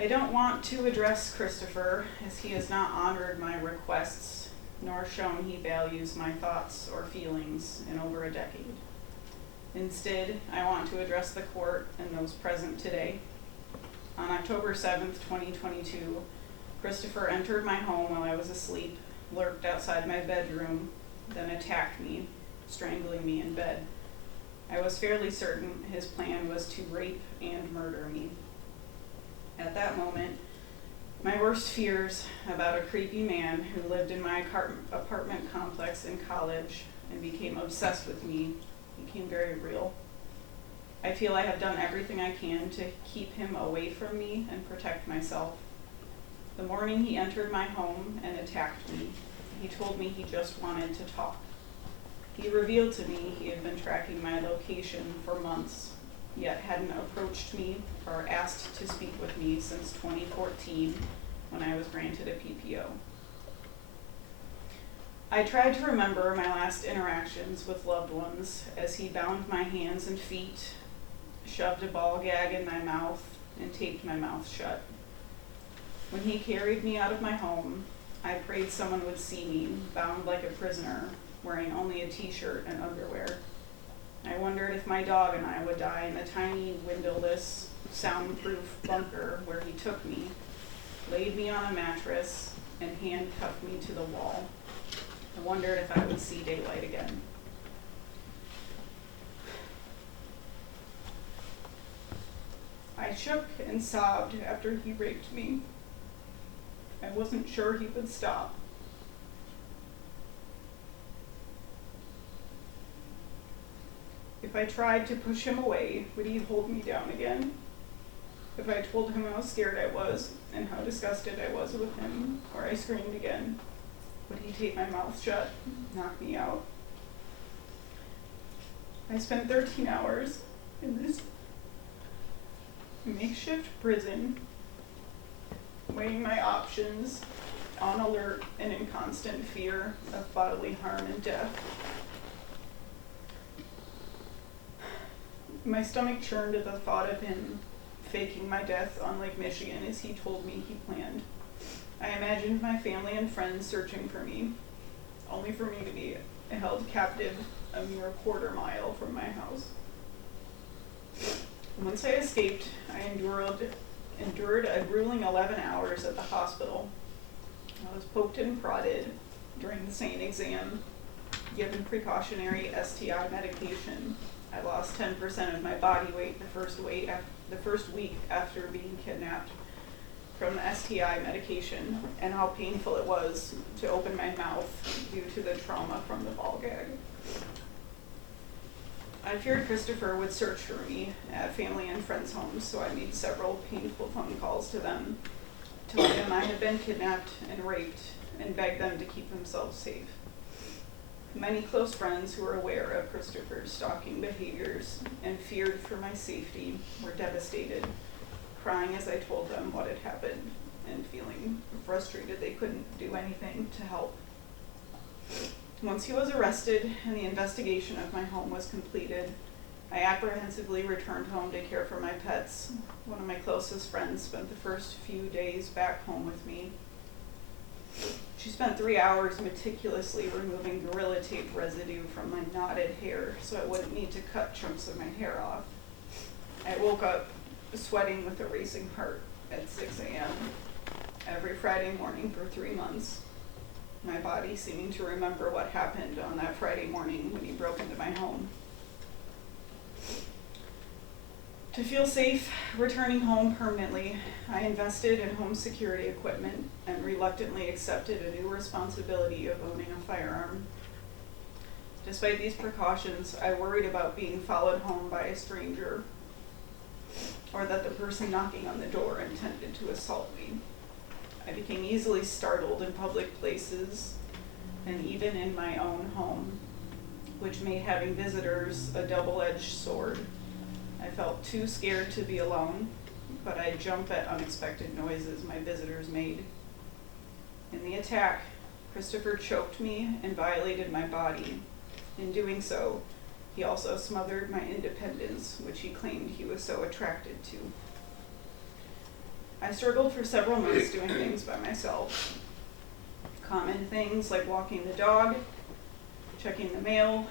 I don't want to address Christopher, as he has not honored my requests, nor shown he values my thoughts or feelings in over a decade. Instead, I want to address the court and those present today. On October 7th, 2022, Christopher entered my home while I was asleep, lurked outside my bedroom, then attacked me, strangling me in bed. I was fairly certain his plan was to rape and murder me. At that moment, my worst fears about a creepy man who lived in my apartment complex in college and became obsessed with me became very real. I feel I have done everything I can to keep him away from me and protect myself. The morning he entered my home and attacked me, he told me he just wanted to talk. He revealed to me he had been tracking my location for months, yet hadn't approached me or asked to speak with me since 2014 when I was granted a PPO. I tried to remember my last interactions with loved ones as he bound my hands and feet, shoved a ball gag in my mouth, and taped my mouth shut. When he carried me out of my home, I prayed someone would see me, bound like a prisoner, wearing only a t-shirt and underwear. I wondered if my dog and I would die in the tiny, windowless, soundproof bunker where he took me, laid me on a mattress, and handcuffed me to the wall. I wondered if I would see daylight again. I shook and sobbed after he raped me. I wasn't sure he would stop. If I tried to push him away, would he hold me down again? If I told him how scared I was and how disgusted I was with him, or I screamed again, would he tape my mouth shut, knock me out? I spent 13 hours in this makeshift prison, weighing my options, on alert and in constant fear of bodily harm and death. My stomach churned at the thought of him faking my death on Lake Michigan as he told me he planned. I imagined my family and friends searching for me, only for me to be held captive a mere quarter-mile from my house. Once I escaped, I endured a grueling 11 hours at the hospital. I was poked and prodded during the SANE exam, given precautionary STI medication. I lost 10% of my body weight the first week after being kidnapped from the STI medication, and how painful it was to open my mouth due to the trauma from the ball gag. I feared Christopher would search for me at family and friends' homes, so I made several painful phone calls to them, telling them I had been kidnapped and raped, and begged them to keep themselves safe. Many close friends who were aware of Christopher's stalking behaviors and feared for my safety were devastated, crying as I told them what had happened and feeling frustrated they couldn't do anything to help. Once he was arrested and the investigation of my home was completed, I apprehensively returned home to care for my pets. One of my closest friends spent the first few days back home with me. She spent 3 hours meticulously removing Gorilla Tape residue from my knotted hair so I wouldn't need to cut chunks of my hair off. I woke up sweating with a racing heart at 6 a.m. every Friday morning for 3 months, my body seeming to remember what happened on that Friday morning when he broke into my home. To feel safe returning home permanently, I invested in home security equipment and reluctantly accepted a new responsibility of owning a firearm. Despite these precautions, I worried about being followed home by a stranger, or that the person knocking on the door intended to assault me. I became easily startled in public places and even in my own home, which made having visitors a double-edged sword. I felt too scared to be alone, but I'd jump at unexpected noises my visitors made. In the attack, Christopher choked me and violated my body. In doing so, he also smothered my independence, which he claimed he was so attracted to. I struggled for several months doing things by myself. Common things like walking the dog, checking the mail,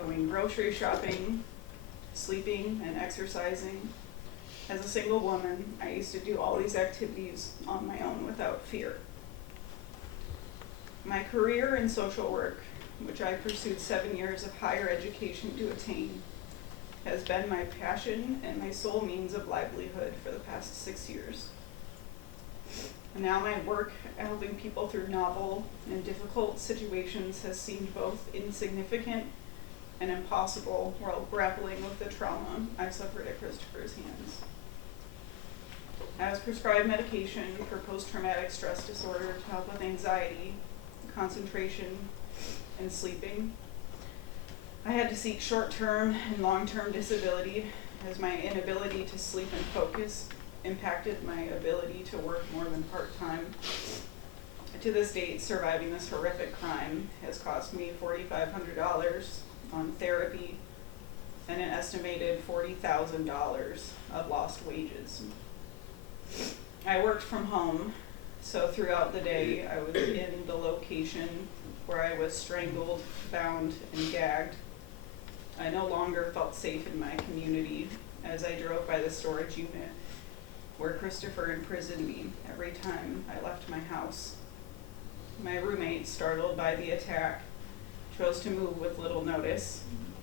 going grocery shopping, sleeping, and exercising. As a single woman, I used to do all these activities on my own without fear. My career in social work, which I pursued 7 years of higher education to attain, has been my passion and my sole means of livelihood for the past 6 years. And now my work helping people through novel and difficult situations has seemed both insignificant and impossible while grappling with the trauma I suffered at Christopher's hands. I was prescribed medication for post-traumatic stress disorder to help with anxiety, concentration, and sleeping. I had to seek short-term and long-term disability as my inability to sleep and focus impacted my ability to work more than part-time. To this date, surviving this horrific crime has cost me $4,500 on therapy and an estimated $40,000 of lost wages. I worked from home, so throughout the day I was in the location where I was strangled, bound, and gagged. I no longer felt safe in my community as I drove by the storage unit where Christopher imprisoned me every time I left my house. My roommate, startled by the attack, chose to move with little notice,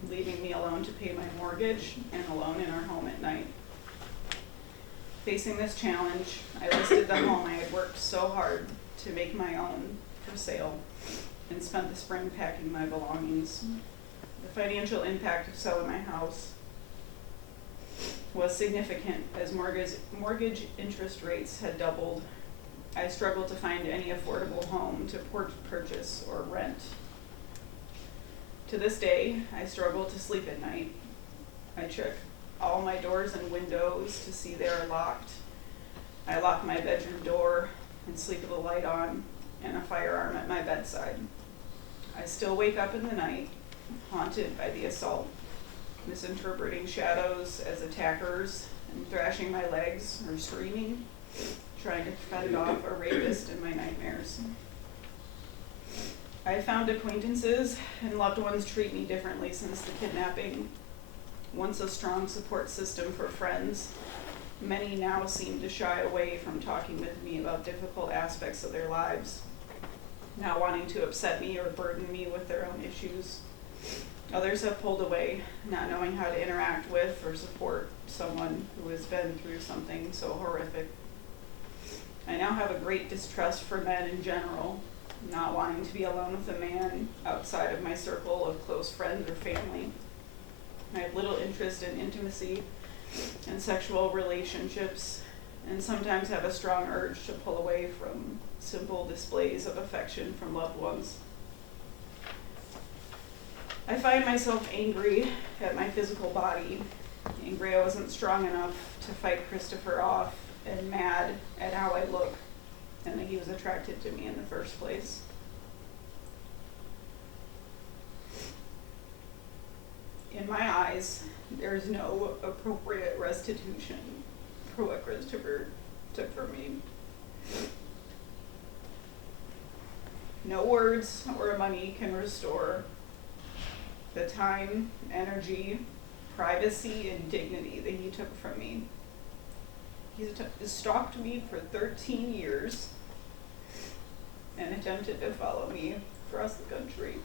leaving me alone to pay my mortgage and alone in our home at night. Facing this challenge, I listed the home I had worked so hard to make my own for sale and spent the spring packing my belongings. The financial impact of selling my house was significant as mortgage interest rates had doubled. I struggled to find any affordable home to purchase or rent. To this day, I struggle to sleep at night. I check all my doors and windows to see they are locked. I lock my bedroom door and sleep with a light on and a firearm at my bedside. I still wake up in the night, haunted by the assault, misinterpreting shadows as attackers and thrashing my legs or screaming, trying to fend off a rapist in my nightmares. I found acquaintances and loved ones treat me differently since the kidnapping. Once a strong support system for friends, many now seem to shy away from talking with me about difficult aspects of their lives, not wanting to upset me or burden me with their own issues. Others have pulled away, not knowing how to interact with or support someone who has been through something so horrific. I now have a great distrust for men in general, not wanting to be alone with a man outside of my circle of close friends or family. I have little interest in intimacy and sexual relationships, and sometimes have a strong urge to pull away from simple displays of affection from loved ones. I find myself angry at my physical body, angry I wasn't strong enough to fight Christopher off, and mad at how I look and that he was attracted to me in the first place. In my eyes, there's no appropriate restitution for what Christopher took from me. No words or money can restore the time, energy, privacy, and dignity that he took from me. He stalked me for 13 years and attempted to follow me across the country.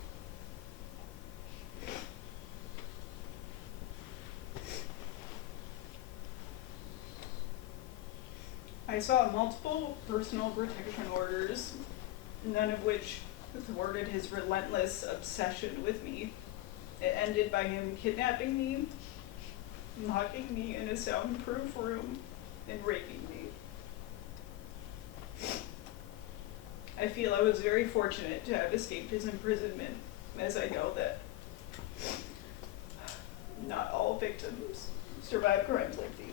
I saw multiple personal protection orders, none of which thwarted his relentless obsession with me. It ended by him kidnapping me, locking me in a soundproof room, and raping me. I feel I was very fortunate to have escaped his imprisonment, as I know that not all victims survive crimes like these.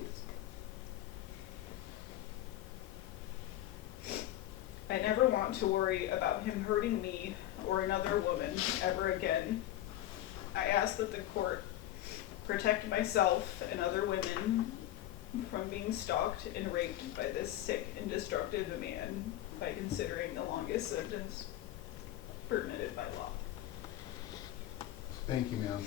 I never want to worry about him hurting me or another woman ever again. I ask that the court protect myself and other women from being stalked and raped by this sick and destructive man by considering the longest sentence permitted by law. Thank you, ma'am.